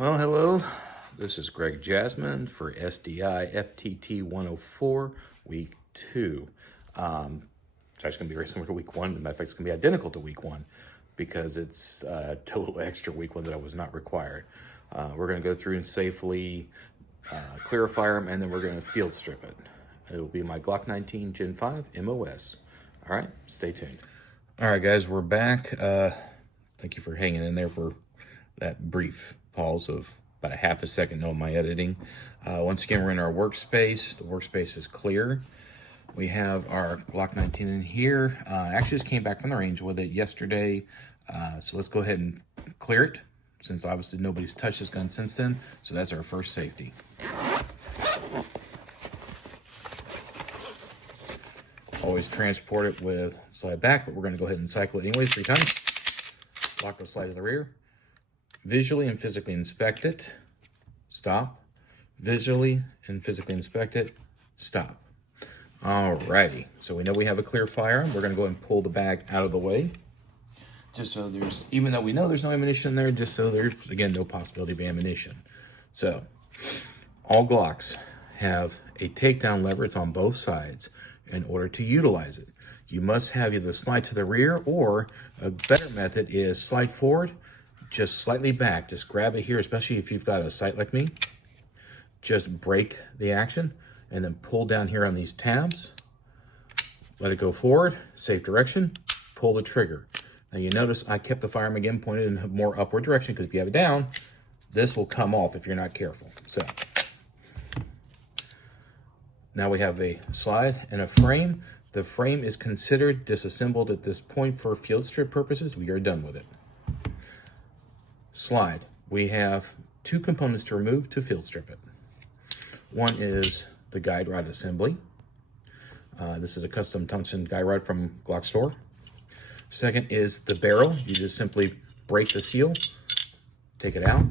Well, hello. This is Greg Jasmine for SDI FTT 104, week 2. It's actually going to be very similar to week 1. In fact, it's going to be identical to week 1 because it's a total extra week 1 that I was not required. We're going to go through and safely clear a firearm, and then we're going to field strip it. It will be my Glock 19 Gen 5 MOS. All right, stay tuned. All right, guys, we're back. Thank you for hanging in there for that brief pause of about a half a second on my editing. Once again, we're in our workspace. The workspace is clear. We have our Glock 19 in here. I actually just came back from the range with it yesterday. So let's go ahead and clear it, since obviously nobody's touched this gun since then. So that's our first safety. Always transport it with slide back, but we're going to go ahead and cycle it anyways 3 times. Lock the slide to the rear. Visually and physically inspect it. Stop. Visually and physically inspect it. Stop. Alrighty. So we know we have a clear firearm. We're going to go ahead and pull the bag out of the way. Just so there's, even though we know there's no ammunition there, just so there's, again, no possibility of ammunition. So, all Glocks have a takedown lever. It's on both sides. In order to utilize it, you must have either slide to the rear, or a better method is slide forward, just slightly back. Just grab it here, especially if you've got a sight like me. Just break the action and then pull down here on these tabs. Let it go forward, safe direction, pull the trigger. Now you notice I kept the firearm again pointed in a more upward direction, because if you have it down, this will come off if you're not careful. So now we have a slide and a frame. The frame is considered disassembled at this point for field strip purposes. We are done with it. Slide. We have 2 components to remove to field strip it. One is the guide rod assembly. This is a custom tungsten guide rod from Glock store. Second is the barrel. You just simply break the seal, take it out,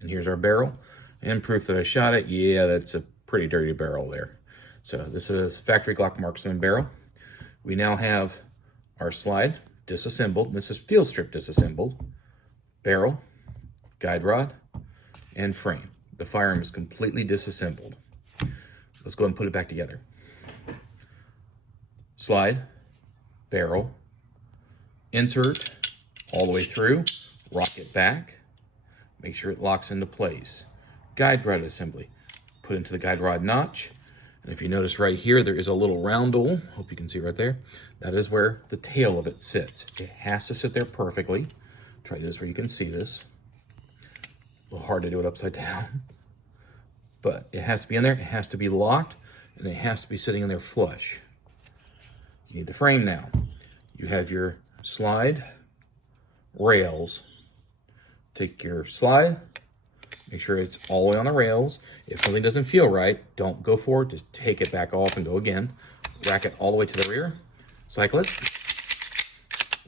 and here's our barrel. And proof that I shot it. Yeah, that's a pretty dirty barrel there. So this is factory Glock Marksman barrel. We now have our slide disassembled. This is field strip disassembled. Barrel, guide rod, and frame. The firearm is completely disassembled. Let's go ahead and put it back together. Slide, barrel, insert all the way through, rock it back, make sure it locks into place. Guide rod assembly, put into the guide rod notch. And if you notice right here, there is a little roundel. Hope you can see right there. That is where the tail of it sits. It has to sit there perfectly. Try this where you can see this. A little hard to do it upside down. But it has to be in there. It has to be locked. And it has to be sitting in there flush. You need the frame now. You have your slide rails. Take your slide. Make sure it's all the way on the rails. If something doesn't feel right, don't go forward. Just take it back off and go again. Rack it all the way to the rear. Cycle it.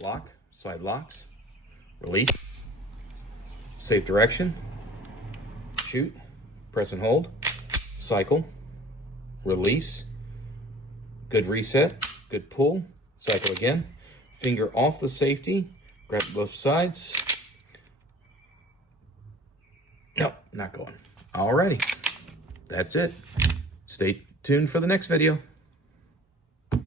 Lock. Slide locks. Release. Safe direction. Shoot. Press and hold. Cycle. Release. Good reset. Good pull. Cycle again. Finger off the safety. Grab both sides. No, not going. Alrighty. That's it. Stay tuned for the next video.